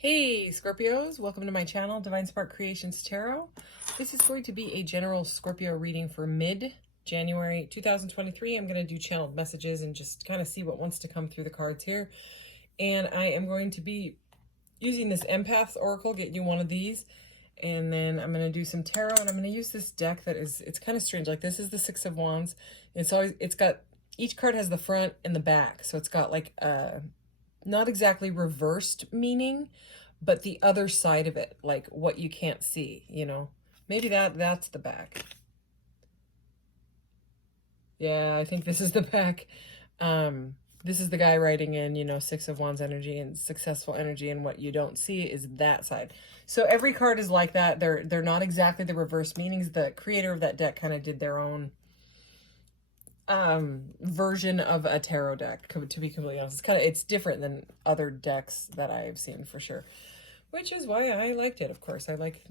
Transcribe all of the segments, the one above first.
Hey Scorpios, welcome to my channel, Divine Spark Creations Tarot. This is going to be a general Scorpio reading for mid-January 2023. I'm going to do channeled messages and just kind of see what wants to come through the cards here. And I am going to be using this Empath Oracle, get you one of these. And then I'm going to do some tarot, and I'm going to use this deck that is, it's kind of strange. Like, this is the Six of Wands. It's got, each card has the front and the back. So it's got like not exactly reversed meaning, but the other side of it, like what you can't see, you know. Maybe that's the back. Yeah, I think this is the back. This is the guy writing in, you know, Six of Wands energy and successful energy, and what you don't see is that side. So every card is like that. They're not exactly the reverse meanings. The creator of that deck kind of did their own version of a tarot deck, to be completely honest. It's different than other decks that I have seen for sure, which is why I liked it. Of course, I like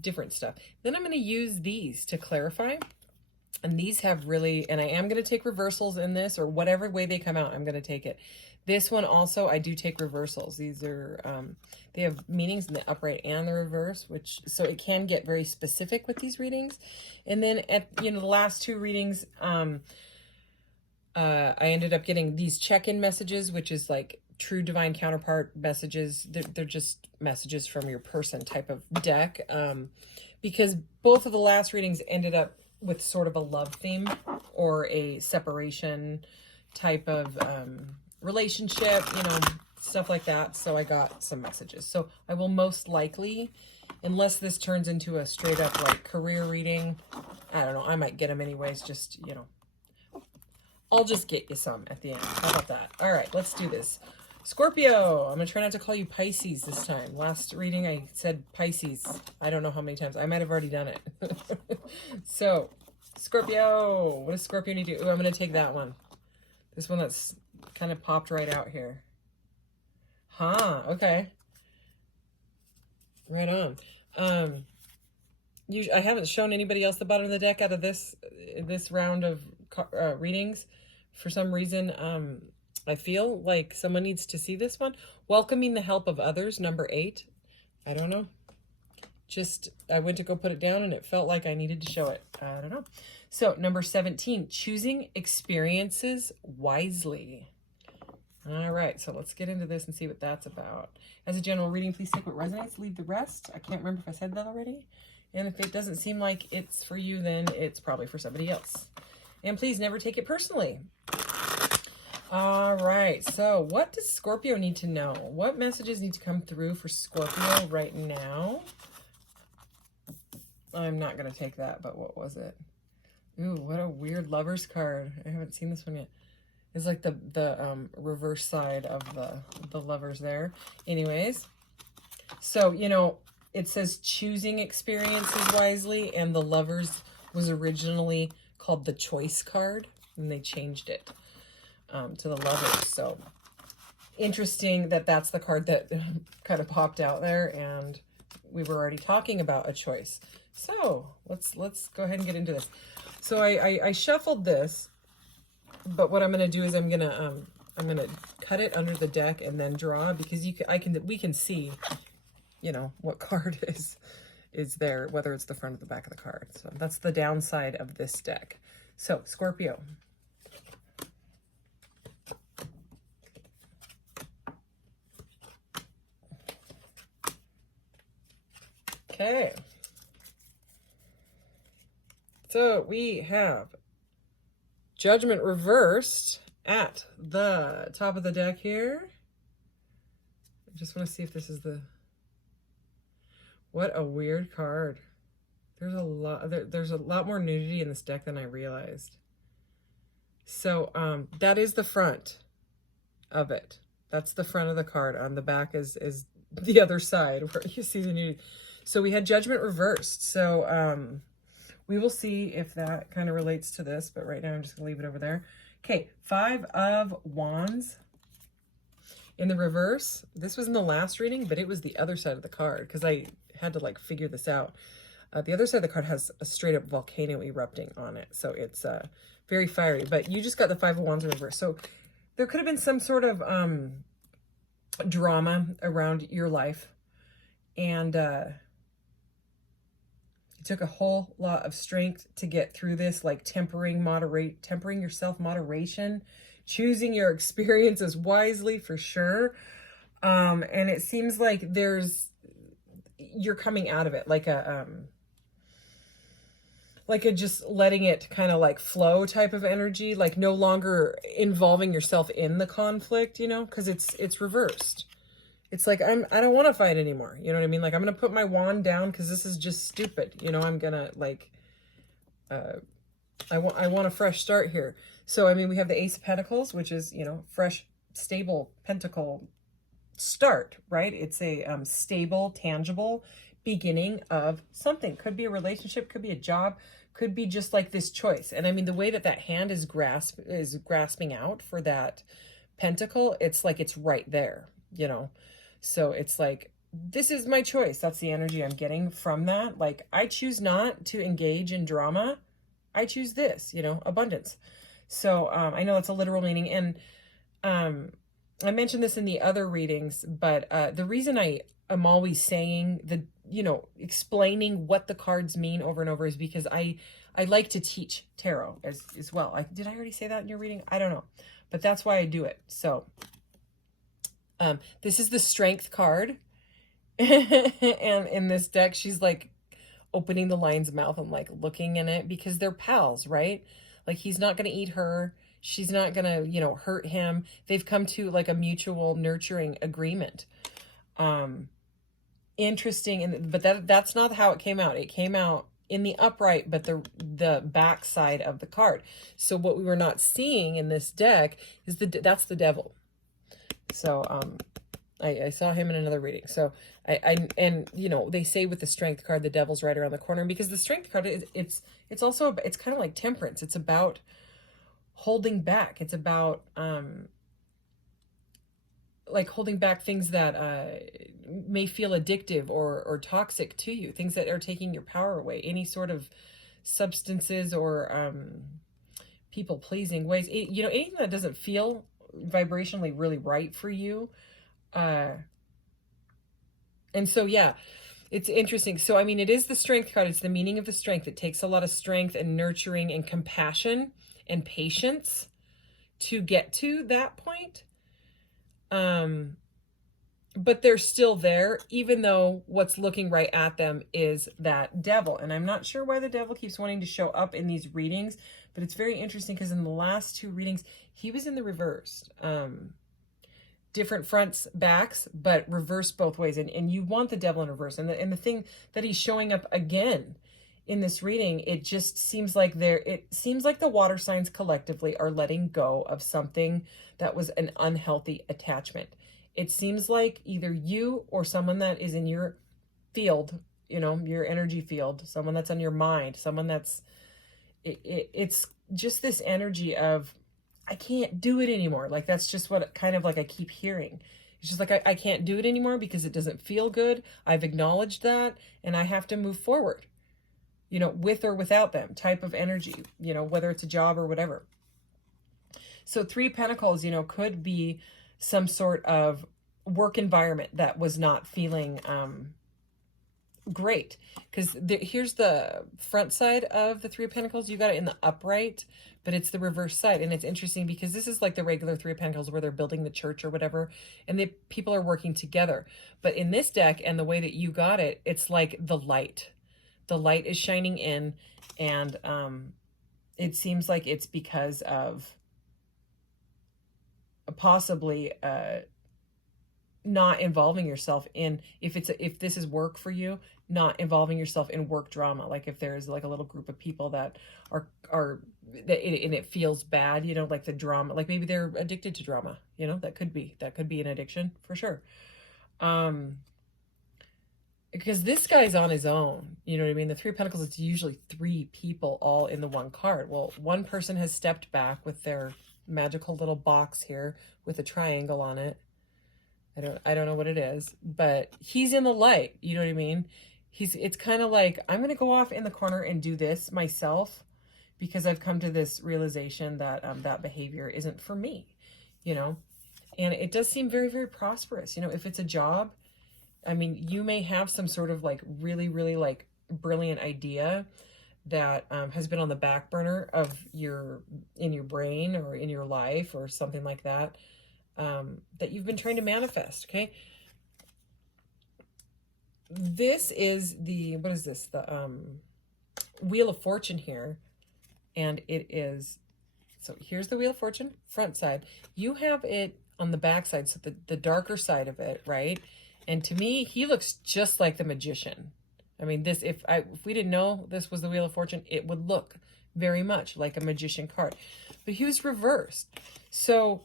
different stuff. Then I'm going to use these to clarify, and these have really, and I am going to take reversals in this, or whatever way they come out, I'm going to take it. This one also, I do take reversals. These are, they have meanings in the upright and the reverse, so it can get very specific with these readings. And then at, you know, the last two readings, I ended up getting these check-in messages, which is like true divine counterpart messages. They're just messages from your person type of deck, because both of the last readings ended up with sort of a love theme or a separation type of relationship, you know, stuff like that. So I got some messages. So I will most likely, unless this turns into a straight up like career reading, I don't know, I might get them anyways, just, you know, I'll just get you some at the end. How about that? All right, let's do this. Scorpio, I'm going to try not to call you Pisces this time. Last reading, I said Pisces. I don't know how many times. I might have already done it. So, Scorpio, what does Scorpio need to do? Ooh, I'm going to take that one. This one that's kind of popped right out here. Huh, okay. Right on. I haven't shown anybody else the bottom of the deck out of this round of readings. For some reason, I feel like someone needs to see this one. Welcoming the help of others, number 8. I don't know. Just, I went to go put it down and it felt like I needed to show it. I don't know. So, number 17, choosing experiences wisely. All right, so let's get into this and see what that's about. As a general reading, please take what resonates, leave the rest. I can't remember if I said that already. And if it doesn't seem like it's for you, then it's probably for somebody else. And please never take it personally. All right, so what does Scorpio need to know? What messages need to come through for Scorpio right now? I'm not going to take that, but what was it? Ooh, what a weird Lover's card. I haven't seen this one yet. It's like the reverse side of the Lovers there. Anyways, so, you know, it says choosing experiences wisely, and the Lovers was originally called the Choice card, and they changed it to the Lovers. So interesting that that's the card that kind of popped out there, and we were already talking about a choice. So let's go ahead and get into this. So I shuffled this, but what I'm going to do is I'm going to cut it under the deck and then draw, because we can see, you know, what card is there, whether it's the front or the back of the card. So that's the downside of this deck. So Scorpio. Okay. So we have Judgment reversed at the top of the deck here. I just want to see if this is the... What a weird card. There's a lot more nudity in this deck than I realized. So that is the front of it. That's the front of the card. On the back is the other side where you see the nudity. So we had Judgment reversed. So we will see if that kind of relates to this, but right now I'm just gonna leave it over there. Okay, 5 of Wands in the reverse. This was in the last reading, but it was the other side of the card because I had to like figure this out. The other side of the card has a straight up volcano erupting on it. So it's very fiery, but you just got the 5 of Wands in reverse. So there could have been some sort of drama around your life. And it took a whole lot of strength to get through this, like tempering yourself, moderation, choosing your experiences wisely for sure. And it seems like you're coming out of it like a just letting it kind of like flow type of energy, like no longer involving yourself in the conflict, because it's reversed. It's like, I don't want to fight anymore. You know what I mean? Like, I'm going to put my wand down because this is just stupid. I'm going to like, I want a fresh start here. So, I mean, we have the Ace of Pentacles, which is, fresh, stable pentacle start, right? It's a stable, tangible beginning of something. Could be a relationship, could be a job, could be just like this choice. And I mean, the way that hand is grasping out for that pentacle, it's like it's right there, So it's like, this is my choice. That's the energy I'm getting from that. Like, I choose not to engage in drama. I choose this, abundance. So I know that's a literal meaning. And I mentioned this in the other readings, but the reason I am always saying explaining what the cards mean over and over is because I like to teach tarot as well. Did I already say that in your reading? I don't know, but that's why I do it. So this is the Strength card. And in this deck, she's like opening the lion's mouth and like looking in it because they're pals, right? Like, he's not going to eat her. She's not going to, hurt him. They've come to like a mutual nurturing agreement. Interesting. But that's not how it came out. It came out in the upright, but the back side of the card. So what we were not seeing in this deck is that's the devil. So, I saw him in another reading. So and they say with the Strength card, the devil's right around the corner, because the Strength card it's also, it's kind of like Temperance. It's about holding back. It's about, like holding back things that, may feel addictive or toxic to you, things that are taking your power away, any sort of substances or, people pleasing ways, anything that doesn't feel vibrationally really right for you. And so, yeah, it's interesting. So, I mean, it is the Strength card. It's the meaning of the strength. It takes a lot of strength and nurturing and compassion and patience to get to that point. But they're still there, even though what's looking right at them is that devil. And I'm not sure why the devil keeps wanting to show up in these readings, but it's very interesting because in the last two readings, he was in the reverse. Different fronts, backs, but reverse both ways. And you want the devil in reverse. And the thing that he's showing up again in this reading, it just seems like the water signs collectively are letting go of something that was an unhealthy attachment. It seems like either you or someone that is in your field, your energy field, someone that's on your mind, someone that's, it's just this energy of, I can't do it anymore. Like, that's just what kind of like I keep hearing. It's just like, I can't do it anymore because it doesn't feel good. I've acknowledged that and I have to move forward, with or without them type of energy, whether it's a job or whatever. So Three of Pentacles, could be some sort of work environment that was not feeling great. Because here's the front side of the Three of Pentacles. You got it in the upright, but it's the reverse side. And it's interesting because this is like the regular Three of Pentacles where they're building the church or whatever, and the people are working together. But in this deck and the way that you got it, it's like the light. The light is shining in, and it seems like it's because of possibly not involving yourself in, if this is work for you, not involving yourself in work drama. Like if there's like a little group of people that are and it feels bad, like the drama, like maybe they're addicted to drama, that could be an addiction for sure. Because this guy's on his own, you know what I mean? The Three of Pentacles, it's usually three people all in the one card. Well, one person has stepped back with their magical little box here with a triangle on it. I don't know what it is, but he's in the light, you know what I mean? It's kind of like, I'm going to go off in the corner and do this myself because I've come to this realization that that behavior isn't for me, And it does seem very, very prosperous. You know, if it's a job, I mean, you may have some sort of like really, really like brilliant idea that has been on the back burner of in your brain or in your life or something like that, that you've been trying to manifest. Okay. This is what is this? The Wheel of Fortune here. And it is, so here's the Wheel of Fortune, front side. You have it on the back side, so the darker side of it, right? And to me, he looks just like the Magician. I mean, this, if we didn't know this was the Wheel of Fortune, it would look very much like a Magician card. But he was reversed. So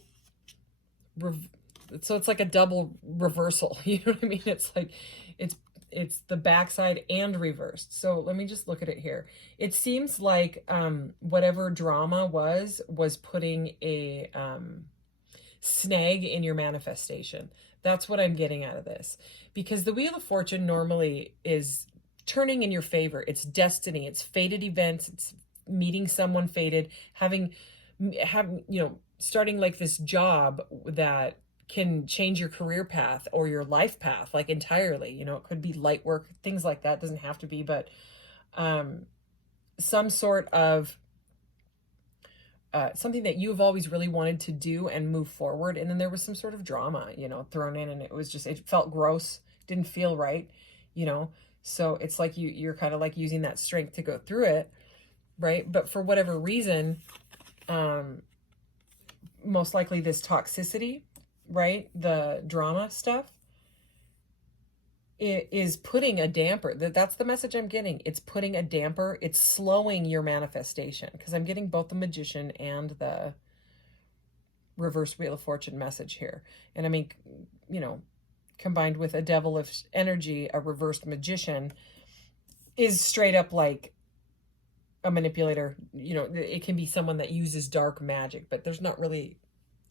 it's like a double reversal. You know what I mean? It's like, it's the backside and reversed. So let me just look at it here. It seems like whatever drama was putting a snag in your manifestation. That's what I'm getting out of this. Because the Wheel of Fortune normally is turning in your favor. It's destiny. It's fated events. It's meeting someone fated, having starting like this job that can change your career path or your life path, like entirely. You know, it could be light work, things like that. Doesn't have to be, but some sort of something that you've always really wanted to do and move forward. And then there was some sort of drama, thrown in, and it felt gross, didn't feel right, so it's like you're kind of like using that strength to go through it, right? But for whatever reason, most likely this toxicity, right, the drama stuff, it is putting a damper. That's the message I'm getting. It's putting a damper. It's slowing your manifestation, because I'm getting both the Magician and the reverse Wheel of Fortune message here. And I mean, combined with a Devil of Energy, a reversed Magician is straight up like a manipulator. It can be someone that uses dark magic, but there's not really,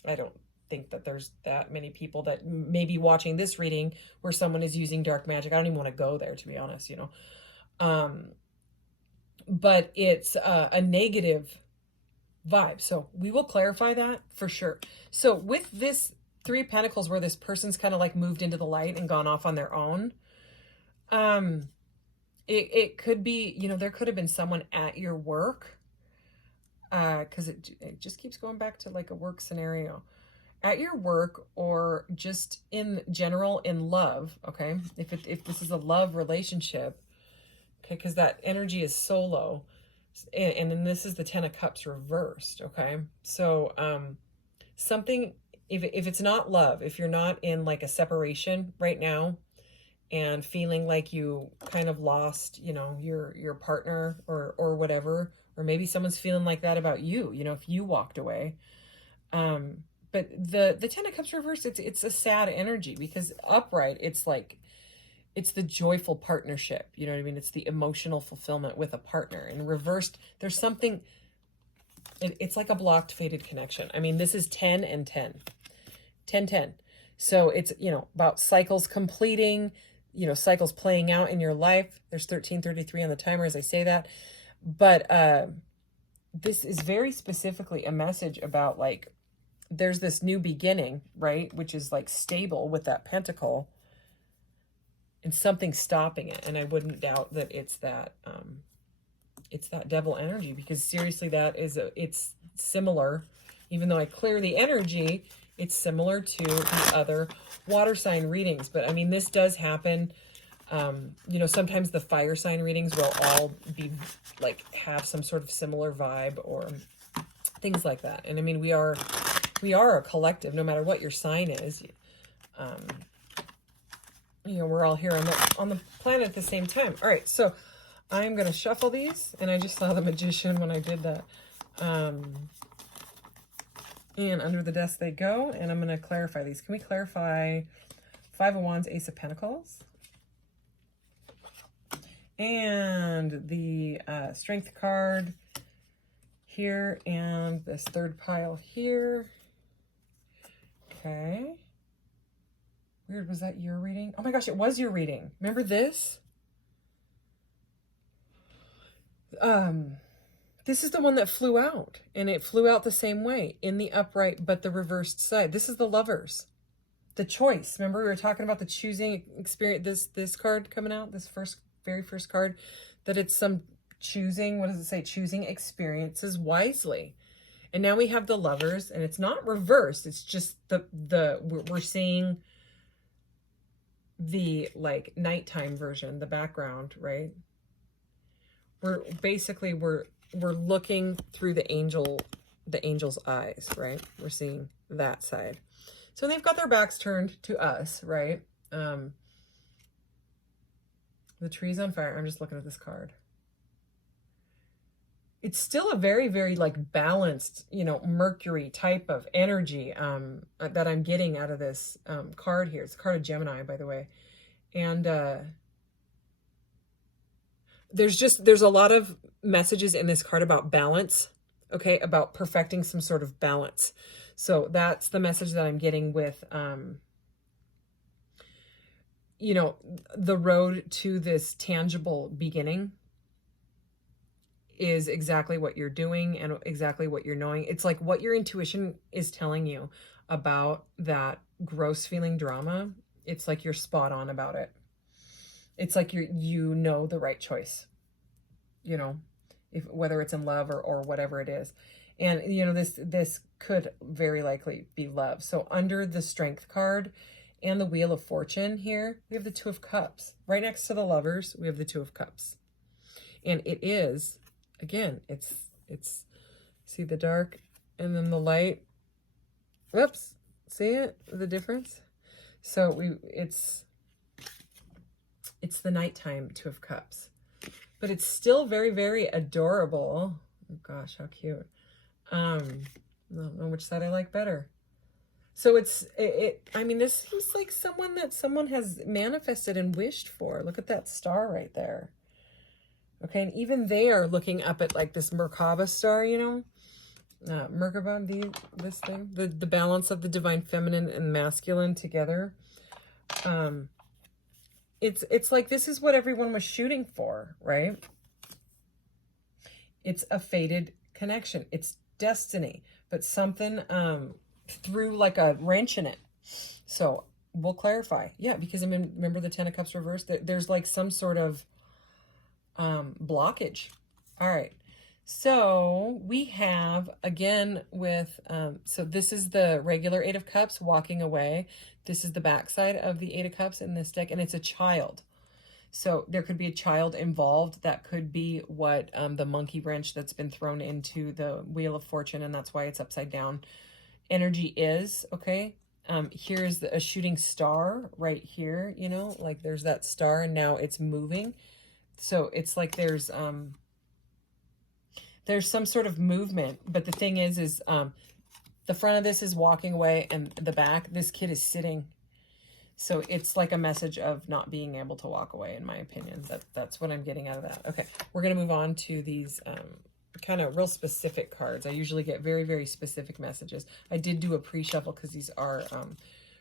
I don't think that there's that many people that may be watching this reading where someone is using dark magic. I don't even want to go there, to be honest, but it's a negative vibe. So we will clarify that for sure. So with this Three of Pentacles, where this person's kind of like moved into the light and gone off on their own, it could be, there could have been someone at your work, because it just keeps going back to like a work scenario. At your work, or just in general in love, okay? If this is a love relationship, okay, because that energy is solo, and then this is the Ten of Cups reversed, okay? So something, if it's not love, if you're not in like a separation right now and feeling like you kind of lost, your partner or whatever, or maybe someone's feeling like that about you, if you walked away, but the Ten of Cups reversed, it's a sad energy, because upright, it's like, it's the joyful partnership. You know what I mean? It's the emotional fulfillment with a partner. And reversed, there's something, it's like a blocked, fated connection. I mean, this is 10 and 10. 10, 10. So it's, about cycles completing, cycles playing out in your life. There's 1333 on the timer as I say that. But this is very specifically a message about like, there's this new beginning, right? Which is like stable with that pentacle, and something stopping it. And I wouldn't doubt that it's that devil energy, because seriously, it's similar, even though I clear the energy, it's similar to the other water sign readings. But I mean, this does happen. Sometimes the fire sign readings will all be like, have some sort of similar vibe or things like that. And I mean, we are a collective, no matter what your sign is. We're all here on the planet at the same time. All right, so I'm going to shuffle these, and I just saw the Magician when I did that. And under the desk they go, and I'm going to clarify these. Can we clarify Five of Wands, Ace of Pentacles? And the Strength card here, and this third pile here. Okay. Weird, was that your reading? Oh my gosh, it was your reading. Remember this? This is the one that flew out, and it flew out the same way in the upright, but the reversed side. This is the Lovers, the choice. Remember we were talking about the choosing experience, this card coming out, this very first card, that it's some choosing, what does it say? Choosing experiences wisely. And now we have the Lovers, and it's not reversed. It's just we're seeing the like nighttime version, the background, right? We're looking through the angel's eyes, right? We're seeing that side. So they've got their backs turned to us, right? The tree's on fire. I'm just looking at this card. It's still a very, very like balanced, you know, Mercury type of energy that I'm getting out of this card here. It's a card of Gemini, by the way. And there's a lot of messages in this card about balance, okay, about perfecting some sort of balance. So that's the message that I'm getting with, you know, the road to this tangible beginning is exactly what you're doing and exactly what you're knowing. It's like what your intuition is telling you about that gross feeling drama. It's like you're spot on about it. It's like you know the right choice, you know, whether it's in love or whatever it is. And, you know, this could very likely be love. So under the Strength card and the Wheel of Fortune here, we have the Two of Cups. Right next to the Lovers, we have the Two of Cups. And it is, again, it's see the dark and then the light. Whoops, see it, the difference? So it's the nighttime Two of Cups, but it's still very, very adorable. Oh gosh, how cute. I don't know which side I like better. So I mean, this seems like someone has manifested and wished for. Look at that star right there. Okay, and even they are looking up at like this Merkaba star, you know, Merkaba, this thing, the balance of the divine feminine and masculine together. It's like this is what everyone was shooting for, right? It's a fated connection. It's destiny, but something threw like a wrench in it. So we'll clarify. Yeah, because I mean, remember the Ten of Cups reversed? There's like some sort of blockage. All right. So we have, again, with, so this is the regular Eight of Cups walking away. This is the backside of the Eight of Cups in this deck, and it's a child. So there could be a child involved. That could be what the monkey wrench that's been thrown into the Wheel of Fortune, and that's why it's upside down energy is, okay? Here's a shooting star right here, you know, like there's that star, and now it's moving. So it's like there's some sort of movement, but the thing is the front of this is walking away, and the back, this kid is sitting. So it's like a message of not being able to walk away, in my opinion. That's what I'm getting out of that. Okay, we're going to move on to these kind of real specific cards. I usually get very, very specific messages. I did do a pre-shuffle because these are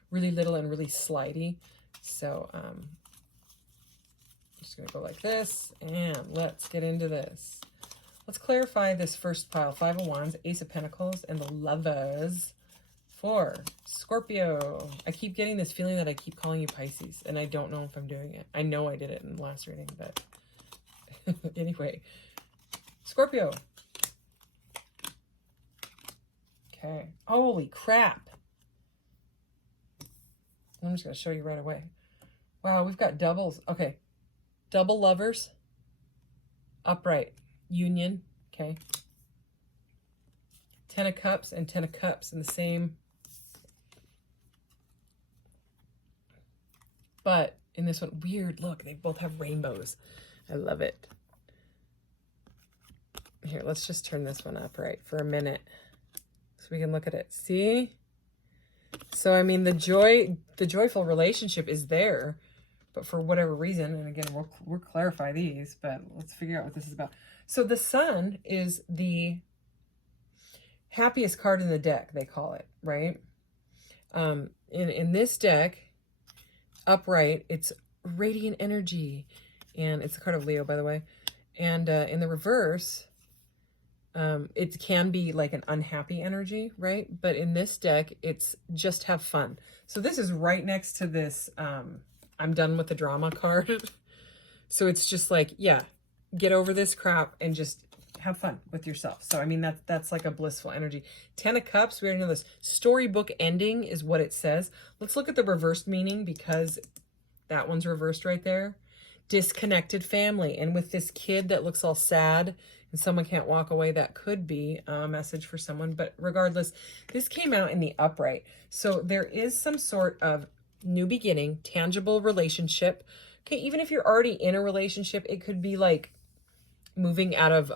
really little and really slidey. So I'm just going to go like this, and let's get into this. Let's clarify this first pile. Five of Wands, Ace of Pentacles, and the Lovers for Scorpio. I keep getting this feeling that I keep calling you Pisces, and I don't know if I'm doing it. I know I did it in the last reading, but anyway. Scorpio. Okay. Holy crap. I'm just going to show you right away. Wow, we've got doubles. Okay. Double Lovers. Upright. Union. Okay. Ten of Cups and Ten of Cups in the same. But in this one, weird, look, they both have rainbows. I love it. Here, let's just turn this one upright for a minute so we can look at it. See? So, I mean, the joyful relationship is there, but for whatever reason, and again, we'll clarify these, but let's figure out what this is about. So the Sun is the happiest card in the deck, they call it, right? In this deck, upright, it's radiant energy, and it's a card of Leo, by the way. And in the reverse, It can be like an unhappy energy, right? But in this deck, it's just have fun. So this is right next to this I'm done with the drama card. So it's just like, yeah, get over this crap and just have fun with yourself. So I mean, that's like a blissful energy. 10 of Cups, we already know this. Storybook ending is what it says. Let's look at the reversed meaning, because that one's reversed right there. Disconnected family. And with this kid that looks all sad and someone can't walk away, that could be a message for someone. But regardless, this came out in the upright. So there is some sort of new beginning, tangible relationship. Okay, even if you're already in a relationship, it could be like moving out of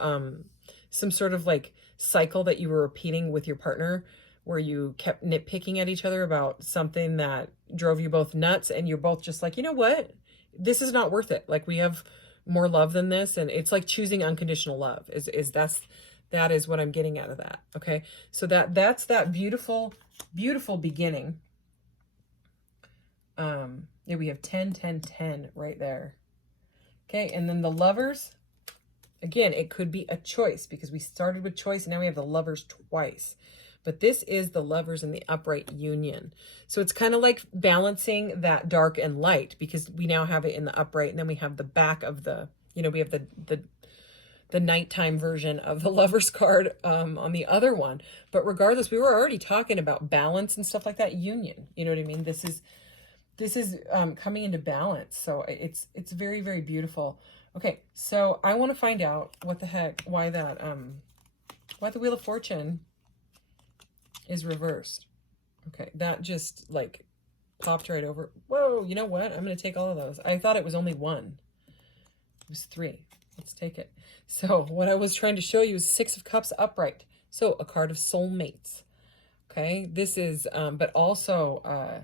some sort of like cycle that you were repeating with your partner, where you kept nitpicking at each other about something that drove you both nuts, and you're both just like, you know what? This is not worth it. Like, we have more love than this. And it's like choosing unconditional love that is what I'm getting out of that. Okay. So that's that beautiful, beautiful beginning. Yeah, we have 10, 10, 10 right there. Okay. And then the Lovers, again, it could be a choice, because we started with choice and now we have the Lovers twice. But this is the Lovers in the upright union. So it's kind of like balancing that dark and light, because we now have it in the upright, and then we have the back of the, we have the nighttime version of the Lovers card on the other one. But regardless, we were already talking about balance and stuff like that. Union, you know what I mean? This is coming into balance. So it's very, very beautiful. Okay, so I want to find out what the heck, why the Wheel of Fortune is reversed. Okay, that just like popped right over. Whoa, you know what? I'm going to take all of those. I thought it was only one. It was three. Let's take it. So what I was trying to show you is 6 of Cups upright. So a card of soulmates. Okay, this is, but also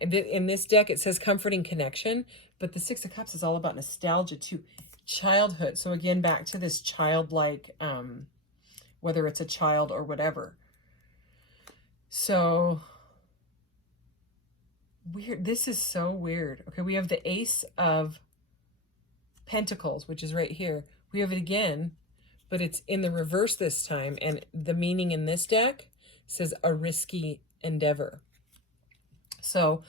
in this deck, it says comforting connection, but the 6 of Cups is all about nostalgia too. Childhood. So again, back to this childlike, whether it's a child or whatever. So weird. This is so weird. Okay, we have the Ace of Pentacles, which is right here. We have it again, but it's in the reverse this time. And the meaning in this deck says a risky endeavor. So,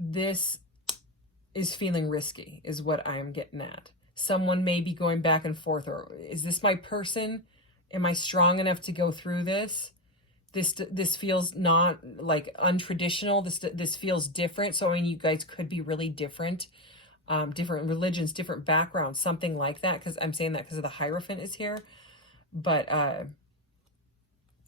this is feeling risky, is what I'm getting at. Someone may be going back and forth, or is this my person? Am I strong enough to go through this? This feels not like untraditional. This feels different. So, I mean, you guys could be really different, different religions, different backgrounds, something like that. Because I'm saying that because of the Hierophant is here. But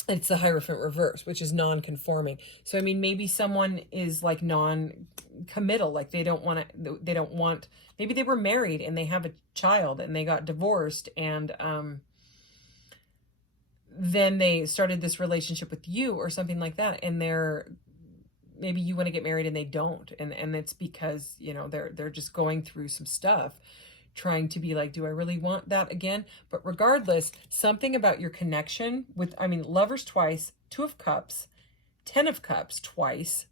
it's the Hierophant reverse, which is non-conforming. So, I mean, maybe someone is like non-committal, like they don't want, maybe they were married and they have a child and they got divorced, and then they started this relationship with you or something like that. And maybe you want to get married and they don't. And it's because, they're just going through some stuff, trying to be like, do I really want that again? But regardless, something about your connection with, Lovers twice, 2 of Cups, 10 of Cups twice,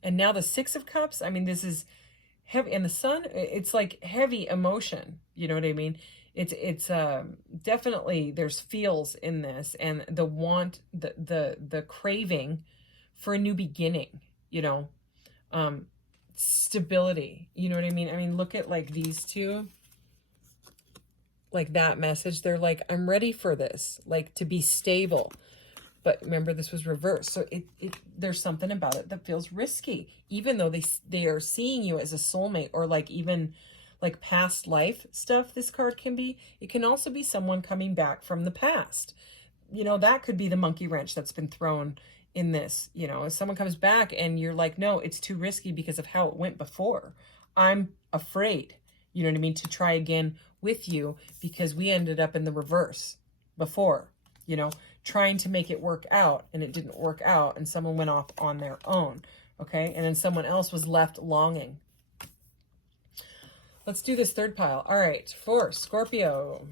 and now the 6 of Cups. I mean, this is heavy. And the Sun, it's like heavy emotion. You know what I mean? It's definitely, there's feels in this, and the want, the craving for a new beginning, stability. You know what I mean? I mean, look at like these two, like that message. They're like, I'm ready for this, like to be stable. But remember, this was reversed. So there's something about it that feels risky, even though they are seeing you as a soulmate, or like even like past life stuff. This card can be, it can also be someone coming back from the past. That could be the monkey wrench that's been thrown in this. If someone comes back and you're like, no, it's too risky because of how it went before. I'm afraid, you know what I mean, to try again with you because we ended up in the reverse before, trying to make it work out, and it didn't work out, and someone went off on their own. Okay. And then someone else was left longing. Let's do this third pile. All right. For Scorpio,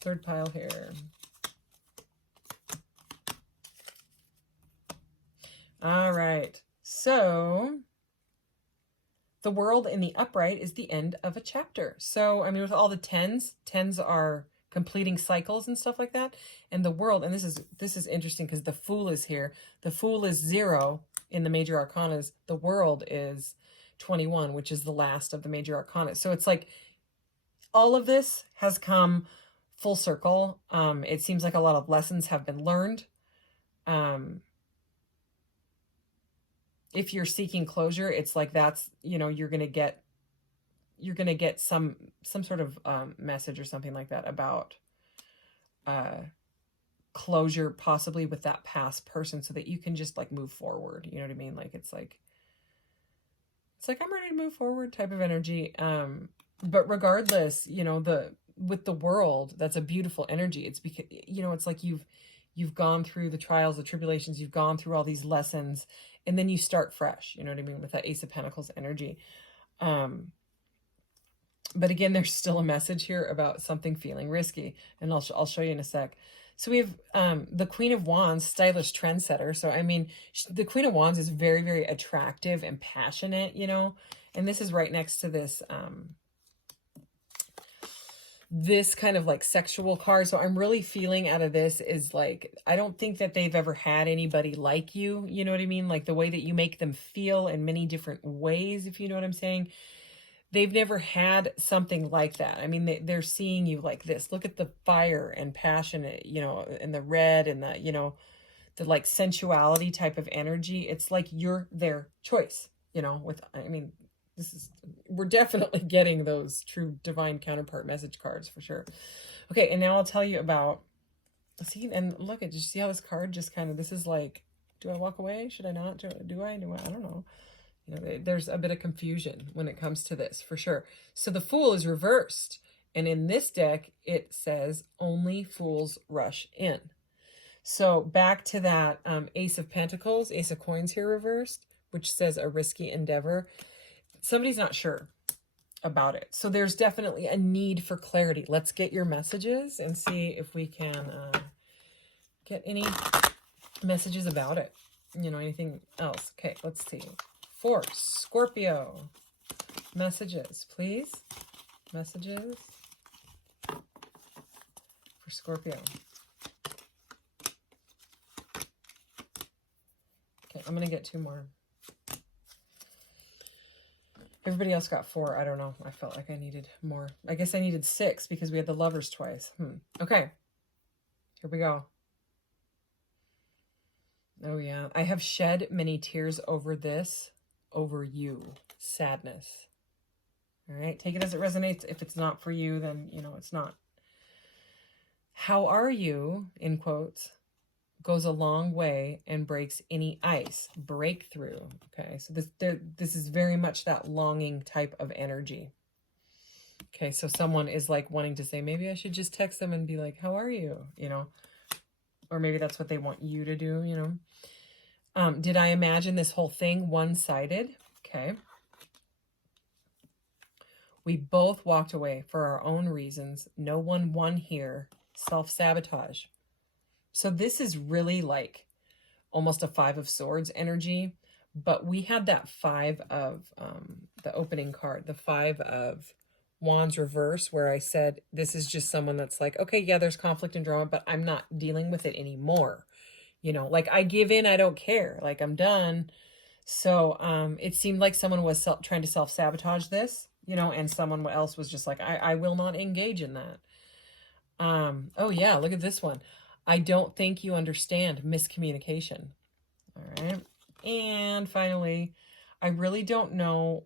third pile here. All right. So The World in the upright is the end of a chapter. So, I mean, with all the tens are completing cycles and stuff like that. And the World, and this is interesting because the Fool is here. The Fool is 0 in the major arcanas. The World is 21, which is the last of the major arcana. So it's like all of this has come full circle. It seems like a lot of lessons have been learned. If you're seeking closure, it's like that's, you're going to get some sort of message or something like that about closure, possibly with that past person, so that you can just like move forward. You know what I mean? Like it's like I'm ready to move forward type of energy. But regardless, with the World, that's a beautiful energy. It's because, it's like you've gone through the trials, the tribulations, you've gone through all these lessons, and then you start fresh, you know what I mean, with that Ace of Pentacles energy. But again, there's still a message here about something feeling risky, and I'll show you in a sec. So we have the Queen of Wands, stylish trendsetter. So, I mean, the Queen of Wands is very, very attractive and passionate, and this is right next to this this kind of like sexual card. So I'm really feeling out of this is like, I don't think that they've ever had anybody like you. You know what I mean? Like the way that you make them feel in many different ways, if you know what I'm saying. They've never had something like that. I mean, they're seeing you like this. Look at the fire and passion, and the red and the like sensuality type of energy. It's like you're their choice, we're definitely getting those true divine counterpart message cards for sure. Okay, and now I'll tell you about, see, and look at, just see how this card just kind of, this is like, do I walk away? Should I not? Do I? I don't know. There's a bit of confusion when it comes to this for sure. So the Fool is reversed. And in this deck, it says only fools rush in. So back to that Ace of Pentacles, Ace of Coins here reversed, which says a risky endeavor. Somebody's not sure about it. So there's definitely a need for clarity. Let's get your messages and see if we can get any messages about it. Anything else. Okay, let's see. For Scorpio, messages, please. Messages for Scorpio. Okay, I'm going to get 2 more. Everybody else got 4. I don't know. I felt like I needed more. I guess I needed 6 because we had the Lovers twice. Okay. Here we go. Oh, yeah. I have shed many tears over this, over you. Sadness. All right. Take it as it resonates. If it's not for you, then, it's not. How are you, in quotes, goes a long way and breaks any ice. Breakthrough. Okay, so this is very much that longing type of energy. Okay, so someone is like wanting to say, maybe I should just text them and be like, how are you? Or maybe that's what they want you to do, Did I imagine this whole thing one-sided? Okay. We both walked away for our own reasons. No one won here. Self-sabotage. So this is really like almost a 5 of Swords energy, but we had that 5 of the opening card, the 5 of Wands reverse, where I said, this is just someone that's like, okay, yeah, there's conflict and drama, but I'm not dealing with it anymore. Like I give in, I don't care. Like I'm done. So it seemed like someone was trying to self-sabotage this, and someone else was just like, I will not engage in that. Oh yeah, look at this one. I don't think you understand. Miscommunication. All right. And finally, I really don't know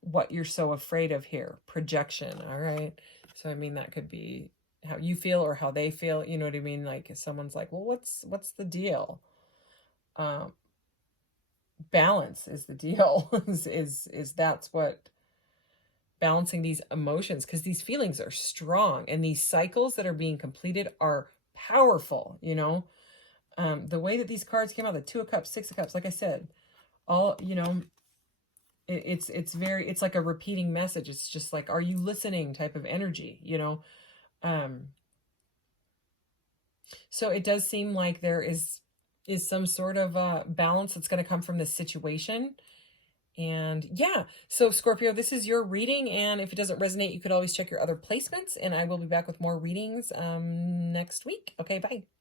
what you're so afraid of here. Projection. All right. So, I mean, that could be how you feel or how they feel. You know what I mean? Like if someone's like, well, what's the deal? Balance is the deal. is that's what balancing these emotions, because these feelings are strong and these cycles that are being completed are powerful. The way that these cards came out, the 2 of Cups, 6 of Cups, like I said, all, it's like a repeating message. It's just like, are you listening type of energy, so it does seem like there is some sort of balance that's going to come from this situation. And yeah, so Scorpio, this is your reading. And if it doesn't resonate, you could always check your other placements. And I will be back with more readings next week. Okay, bye.